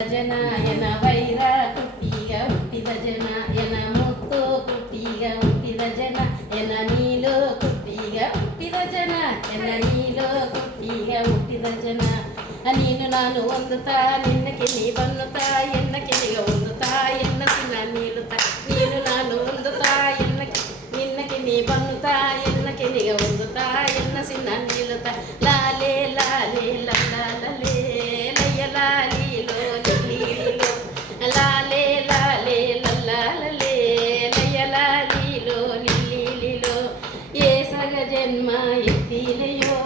ಜನ ಎನ ವೈರ ಕುಟ್ಟಿಗ ಹುಟ್ಟಿದ ಜನ ಎನ ಮುತ್ತು ಕುಟ್ಟಿಗ ಹುಟ್ಟಿದ ಜನ ಎನ ನೀಲು ಕುಟ್ಟಿಗ ಹುಟ್ಟಿದ ಜನ ಎನ ನೀಲು ಕುಟ್ಟಿಗ ಹುಟ್ಟಿದ ಜನ ನೀನು ನಾನು ಒಂದು ತಾ ನಿನ್ನ ಕಿಲಿ ಬನ್ನುತ್ತಾ ಎನ್ನ ಕಿಲಿಗ ಒಂದು ತಾ ಎನ್ನ ಸಿನ ನೀಲುತ್ತಾ ನೀನು ನಾನು ಒಂದು ತಾ ನಿನ್ನ ಕಿಲಿ ಬನ್ನುತ್ತಾ ಎನ್ನ ಕಿಲಿಗ ಒಂದು ತಾ ಎನ್ನ ಸಿನ ನೀಲುತ್ತಾ ಲಾಲೆ ಲಾಲೆ ಲಲ್ಲೇ ಲಯ್ಯ ಲಾಲೀಲೋ ಲಾಲೆ ಲಾಲೆ ಲಲ್ಲೇ ಲಯ್ಯ ಲಾಲೀಲೋ ಲಿಲ್ಲೀಲಿಲೋ ಏ ಸಗ ಜನ್ಮ ಎತ್ತಿಲೆಯೋ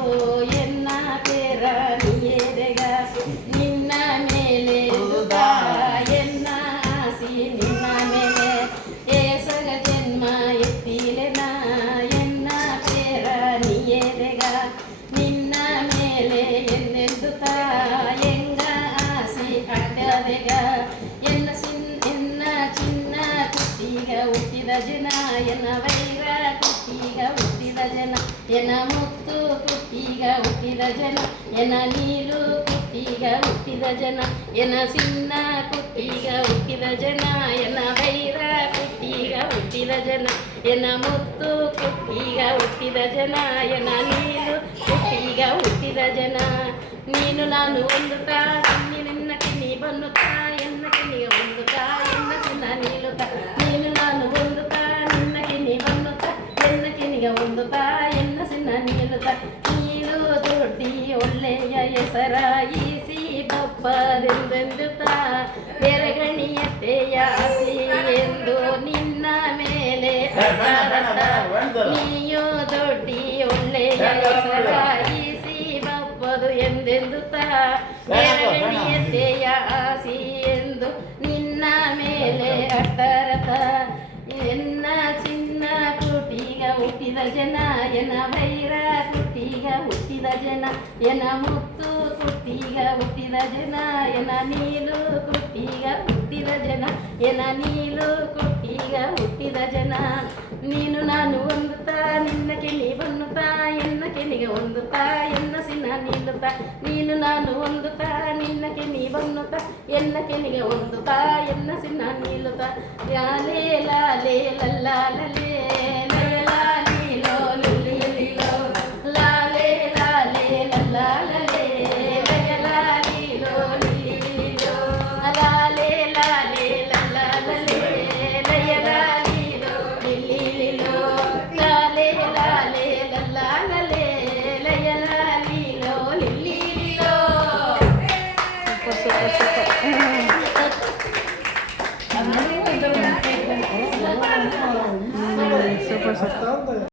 ಎನ್ನ ಪೇರ ನೀಯೆದೆಗ ನಿನ್ನ ಮೇಲೆ ಎನ್ನ ಆಸಿ ನಿನ್ನ ಮೇಲೆ ಏ ಸಗ ಜನ್ಮ ಎತ್ತಿಲೆನ ಎನ್ನ ಪೇರ ನೀಯೆದೆಗ ನಿನ್ನ ಮೇಲೆ ಎಂದೆಂದು ಎಂಗ ಆಸಿ ಅಡ್ಡದೆಗ ಎನ್ನ ಚಿನ್ನ ಕುಟ್ಟಿಗ ಹುಟ್ಟಿದ ಜನ ಎನ್ನ ವೈರ ಕುಟ್ಟಿಗ ಹುಟ್ಟಿದ ಜನ ಎನ್ನ ಮುತ್ತು ಕುಟ್ಟಿಗ ಹುಟ್ಟಿದ ಜನ ಎನ್ನ ನೀಲು ಕುಟ್ಟಿಗ ಹುಟ್ಟಿದ ಜನ ಎನ್ನ ಸಿನ್ನ ಕುಟ್ಟಿಗ ಹುಟ್ಟಿದ ಜನ ಎನ್ನ ವೈರ ಕುಟ್ಟಿಗ ಹುಟ್ಟಿದ ಜನ ಎನ್ನ ಮುತ್ತು ಕುಟ್ಟಿಗ ಹುಟ್ಟಿದ ಜನ ಎನ್ನ ನೀಲು ಕುಟ್ಟಿಗ ಹುಟ್ಟಿದ ಜನ ನೀನು ನಾನು ಒಂದು ತಾ ನಿನ್ನ ಕಿನಿ ಬನ್ನುತ್ತಾ ಎನ್ನ ಕಿನಿಗೆ ಒಂದು ತಾ ಎನ್ನ ಚಿನ್ನ ನೀಲುತ್ತಾ ನೀನು ನಾನು ಒಂದು ತಾ ನಿನ್ನ ಕಿನಿ ಬನ್ನುತ್ತಾ ಎನ್ನ ಕಿನಿಗೆ ಒಂದು ತಾ ಎನ್ನ ಚಿನ್ನ ನೀಲುತ್ತಾ ನೀನು ದೊಡ್ಡಿ ಒಳ್ಳೆಯ ಹೆಸರ ಈಸಿ ಬಪ್ಪರೆಂದೆಂದು ತಾ ಬೆರಗಣಿಯತೆಯ ಆಸಿ ಎಂದು ನಿನ್ನ ಮೇಲೆ ನೀಯೋ ದೊಡ್ಡಿ ಒಳ್ಳೆಯ ಹೆಸರ ಈಸಿ ಬಪ್ಪದು ಎಂದೆಂದು ತಾ ಬೆರಗಣಿಯತೆಯ ಆಸಿ ಎಂದು ನಿನ್ನ ಮೇಲೆ ಅಟ್ಟರತ ಎನ್ನ ಚಿನ್ನ ಕುಟಿಗ ಹುಟ್ಟಿದ ಜನ ಎನ್ನ ವೈರ ಕುಟ್ಟಿಗ ಹುಟ್ಟಿದ ಜನ ಎನ್ನ ಮುತ್ತು ಕುಟ್ಟಿಗ ಹುಟ್ಟಿದ ಜನ ಎನ್ನ ನೀಲು ಕುಟ್ಟಿಗ ಹುಟ್ಟಿದ ಜನ ಎನ್ನ ನೀಲು ಕುಟ್ಟಿಗ ಹುಟ್ಟಿದ ಜನ ನೀನು ನಾನು ಒಂದು ತಾ ನಿನ್ನ ಕಿನಿ ಬನ್ನುತ್ತಾ ಎನ್ನ ಕಿನಿಗೆ ಒಂದು ತಾ ಎನ್ನ ಸಿನ ನೀಲುತ್ತಾ ನೀನು ನಾನು ಒಂದು ತಾ ನಿನ್ನ ಕಿನಿ ಬನ್ನುತ್ತಾ ಎನ್ನ ಕಿನಿಗೆ ಒಂದು ತಾ ಎನ್ನ ಸಿನ ನೀಲುತ್ತಾ ಲಾಲೆ ಲಾಲೆ ಲಲ್ಲೇ ಲಯ ಲಾಲೀಲೋ ಲಿಲ್ಲೀಲಿಲೋ ಲಾಲೆ ಲಾಲೆ ಲಲ್ಲೇ ಲಯ ಲಾಲೀಲೋ ಲಿಲ್ಲೀಲಿಲೋ ಲಾಲೆ ಲಾಲೆ ಲಲ್ಲೇ ಲಯ ಲಾಲೀಲೋ ಲಿಲ್ಲೀಲಿಲೋ ಲಾಲೆ ಲಾಲೆ ಲಲ್ಲೇ ಲಯ ಲಾಲೀಲೋ ಲಿಲ್ಲೀಲಿಲೋ. Super, super.